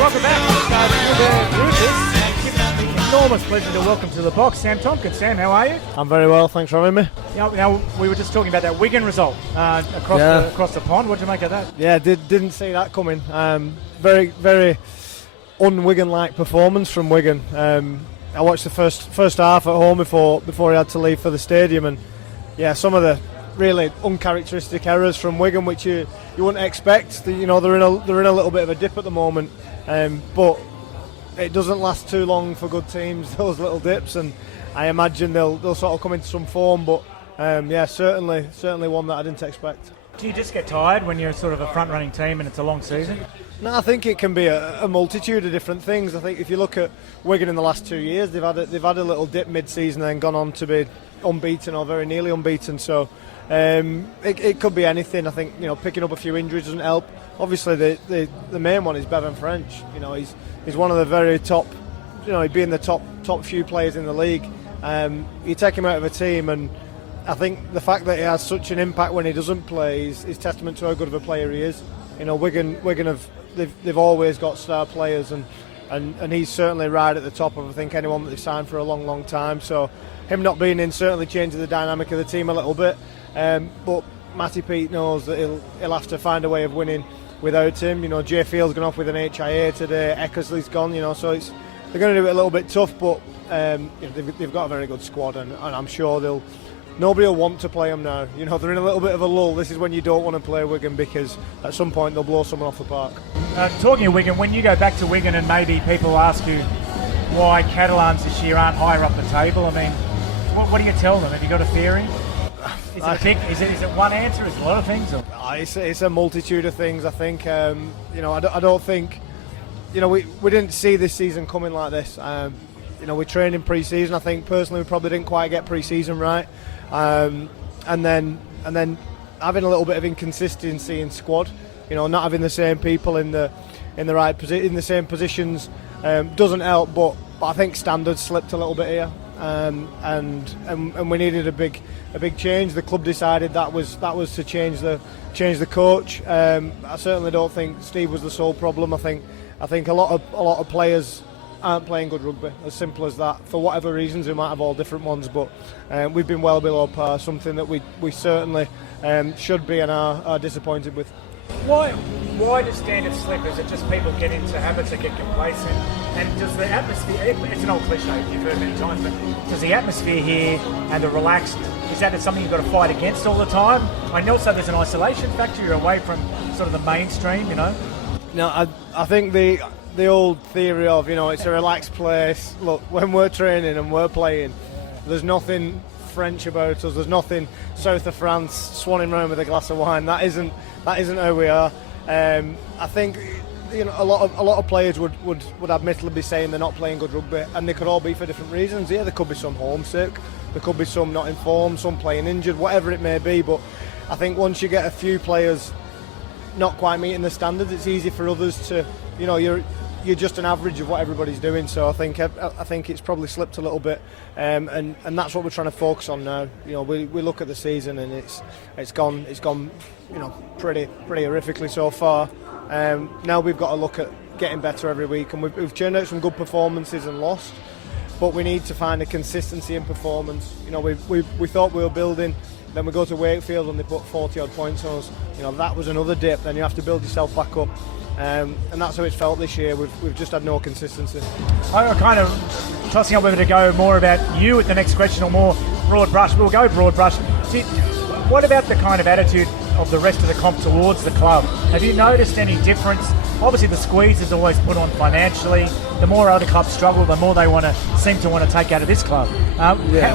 Welcome back to Stade Gilbert Brutus. Enormous pleasure to welcome to the box Sam Tomkins. Sam, how are you? I'm very well, thanks for having me. Now we were just talking about that Wigan result across the pond. What did you make of that? Yeah, didn't see that coming. Very, very un-Wigan-like performance from Wigan. I watched the first half at home before he had to leave for the stadium, and yeah, some of the really uncharacteristic errors from Wigan, which you wouldn't expect. They're in a little bit of a dip at the moment, but it doesn't last too long for good teams, those little dips, and I imagine they'll sort of come into some form. But yeah, certainly one that I didn't expect. Do you just get tired when you're sort of a front-running team and it's a long season? No, I think it can be a multitude of different things. I think if you look at Wigan in the last 2 years, they've had a little dip mid-season and then gone on to be unbeaten or very nearly unbeaten. So it could be anything. I think picking up a few injuries doesn't help. Obviously, the main one is Bevan French. He's one of the very top. He'd be in the top few players in the league. You take him out of a team, and I think the fact that he has such an impact when he doesn't play is testament to how good of a player he is. Wigan they've always got star players, and he's certainly right at the top of I think anyone that they've signed for a long time. So him not being in certainly changes the dynamic of the team a little bit. But Matty Pete knows that he'll have to find a way of winning without him. Jay Field's gone off with an HIA today. Eckersley's gone. So they're going to do it a little bit tough, but they've got a very good squad, and I'm sure nobody will want to play them now. They're in a little bit of a lull. This is when you don't want to play Wigan, because at some point they'll blow someone off the park. Talking of Wigan, when you go back to Wigan and maybe people ask you why Catalans this year aren't higher up the table, I mean, what do you tell them? Have you got a theory? Is it one answer? Is it a lot of things? Or? It's a multitude of things. I think I don't think we didn't see this season coming like this. We trained in pre-season. I think personally we probably didn't quite get pre-season right, and then having a little bit of inconsistency in squad. Not having the same people in the same positions doesn't help. But I think standards slipped a little bit here, and we needed a big change. The club decided that was to change the coach. I certainly don't think Steve was the sole problem. I think a lot of players aren't playing good rugby, as simple as that, for whatever reasons. We might have all different ones, but we've been well below par, something that we certainly should be and are disappointed with. Why does standards slip? Is it just people get into habits and get complacent? And does the atmosphere, it's an old cliche you've heard many times, but does the atmosphere here and the relaxed, is that something you've got to fight against all the time? I know also there's an isolation factor, you're away from sort of the mainstream, No, I think the old theory of, it's a relaxed place. Look, when we're training and we're playing, there's nothing French about us. There's nothing south of France swanning around with a glass of wine. That isn't how we are. I think a lot of players would admittedly be saying they're not playing good rugby, and they could all be for different reasons. Yeah, there could be some homesick, there could be some not informed, some playing injured, whatever it may be. But I think once you get a few players not quite meeting the standards, it's easy for others to, you're just an average of what everybody's doing. So I think it's probably slipped a little bit, and that's what we're trying to focus on now. We look at the season and it's gone pretty horrifically so far. Now we've got to look at getting better every week, and we've churned out some good performances and lost, but we need to find a consistency in performance. We thought we were building. Then we go to Wakefield and they put 40 odd points on us. That was another dip. Then you have to build yourself back up. And that's how it's felt this year. We've just had no consistency. I'm kind of tossing up whether to go more about you at the next question or more broad brush. We'll go broad brush. What about the kind of attitude of the rest of the comp towards the club? Have you noticed any difference? Obviously the squeeze is always put on financially. The more other clubs struggle, the more they seem to want to take out of this club.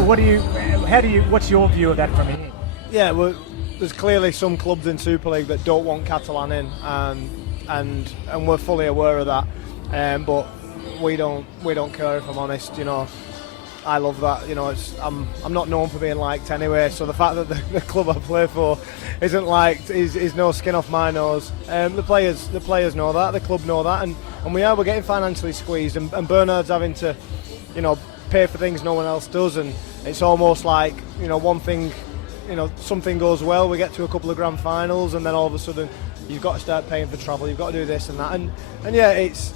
What's your view of that from here? Yeah, well, there's clearly some clubs in Super League that don't want Catalan in, and we're fully aware of that. But we don't care, if I'm honest. I love that. I'm not known for being liked anyway. So the fact that the club I play for isn't liked is no skin off my nose. The players know that. The club know that, and we're getting financially squeezed, and Bernard's having to, pay for things no one else does, and it's almost like one thing something goes well, we get to a couple of grand finals, and then all of a sudden you've got to start paying for travel, you've got to do this and that, and yeah, it's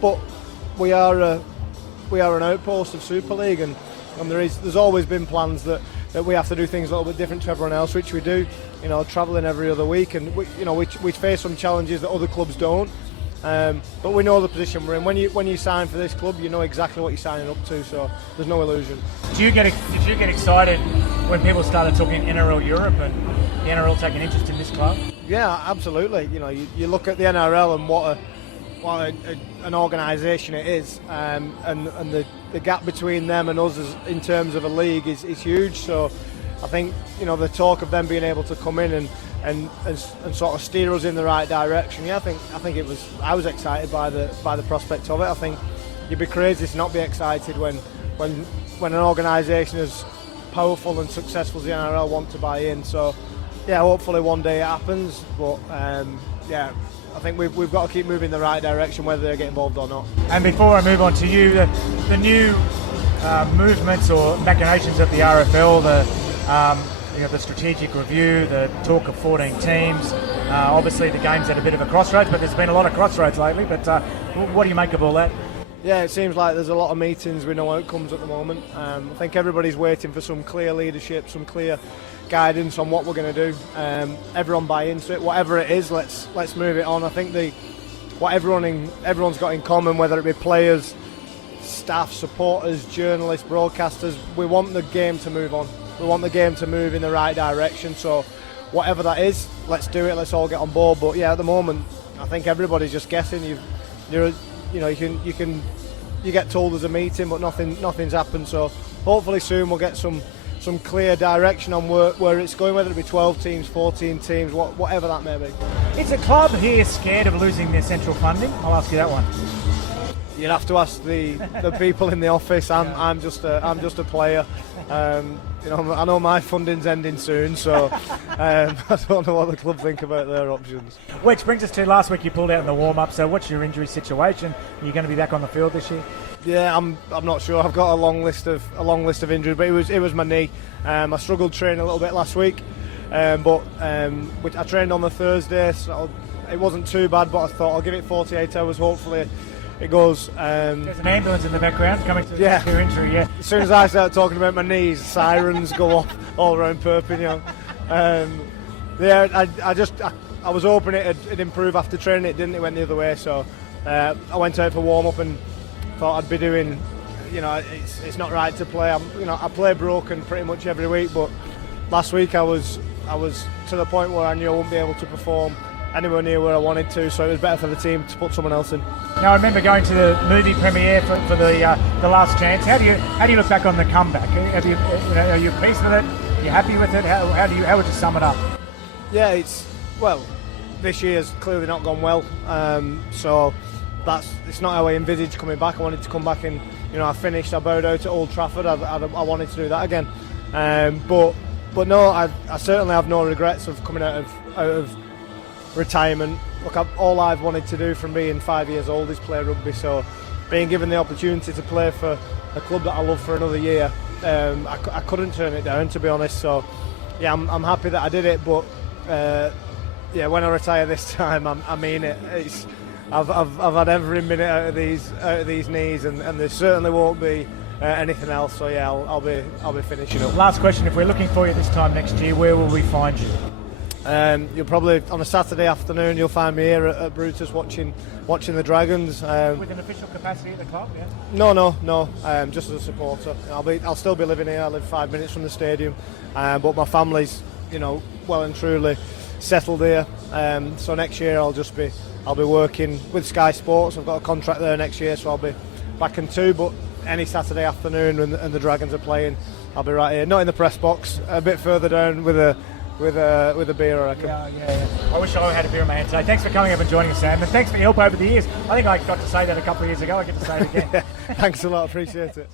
but we are an outpost of Super League, and there's always been plans that we have to do things a little bit different to everyone else, which we do, travelling every other week, and we face some challenges that other clubs don't. But we know the position we're in. When you sign for this club, you know exactly what you're signing up to, so there's no illusion. Did you get excited when people started talking NRL Europe and the NRL taking interest in this club? Yeah, absolutely. You look at the NRL and what an organisation it is, and the gap between them and us in terms of a league is huge. So I think the talk of them being able to come in and sort of steer us in the right direction. Yeah, I think it was. I was excited by the prospect of it. I think you'd be crazy to not be excited when an organisation as powerful and successful as the NRL want to buy in. So yeah, hopefully one day it happens. But yeah, I think we've got to keep moving in the right direction, whether they get involved or not. And before I move on to you, the new movements or machinations of the RFL, the strategic review, the talk of 14 teams. Obviously, the game's at a bit of a crossroads, but there's been a lot of crossroads lately. But what do you make of all that? Yeah, it seems like there's a lot of meetings with no outcomes at the moment. I think everybody's waiting for some clear leadership, some clear guidance on what we're going to do. Everyone buy into it, whatever it is. Let's move it on. I think what everyone's got in common, whether it be players, staff, supporters, journalists, broadcasters, we want the game to move on. We want the game to move in the right direction. So whatever that is, let's do it. Let's all get on board. But yeah, at the moment, I think everybody's just guessing. You get told there's a meeting, but nothing's happened. So hopefully soon we'll get some clear direction on where it's going, whether it be 12 teams, 14 teams, whatever that may be. Is the club here scared of losing their central funding? I'll ask you that one. You'd have to ask the people in the office. I'm just a player. I know my funding's ending soon, so I don't know what the club think about their options. Which brings us to last week. You pulled out in the warm-up. So what's your injury situation? Are you going to be back on the field this year? Yeah, I'm not sure. I've got a long list of injuries, but it was my knee. I struggled training a little bit last week, but I trained on the Thursday, so it wasn't too bad. But I thought I'll give it 48 hours. Hopefully it goes. There's an ambulance in the background coming to your injury. Yeah. As soon as I start talking about my knees, sirens go off all around Perpignan. Yeah, I was hoping it'd improve after training. It didn't. It went the other way. So I went out for warm up and thought I'd be doing. It's not right to play. I play broken pretty much every week, but last week I was to the point where I knew I wouldn't be able to perform anywhere near where I wanted to, so it was better for the team to put someone else in. Now I remember going to the movie premiere for the Last Chance. How do you look back on the comeback? Are you pleased with it? Are you happy with it? How would you sum it up? Yeah, this year's clearly not gone well. So it's not how I envisaged coming back. I wanted to come back and I finished. I bowed out at Old Trafford. I wanted to do that again. But no, I certainly have no regrets of coming out of retirement. Look, all I've wanted to do from being 5 years old is play rugby, so being given the opportunity to play for a club that I love for another year, I couldn't turn it down, to be honest. So yeah, I'm happy that I did it, but yeah, when I retire this time, I mean it. I've had every minute out of these knees, and there certainly won't be anything else. So yeah, I'll be finishing up. Last question: if we're looking for you this time next year, where will we find you? You'll probably on a Saturday afternoon. You'll find me here at Brutus watching the Dragons. With an official capacity at the club, yeah? No. Just as a supporter. I'll still be living here. I live 5 minutes from the stadium, but my family's well and truly settled here. So next year I'll be working with Sky Sports. I've got a contract there next year, so I'll be back in 2. But any Saturday afternoon when the Dragons are playing, I'll be right here. Not in the press box, a bit further down with a beer, I reckon. Yeah. I wish I had a beer in my hand today. Thanks for coming up and joining us, Sam, and thanks for your help over the years. I think I got to say that a couple of years ago. I get to say it again. Thanks a lot, appreciate it.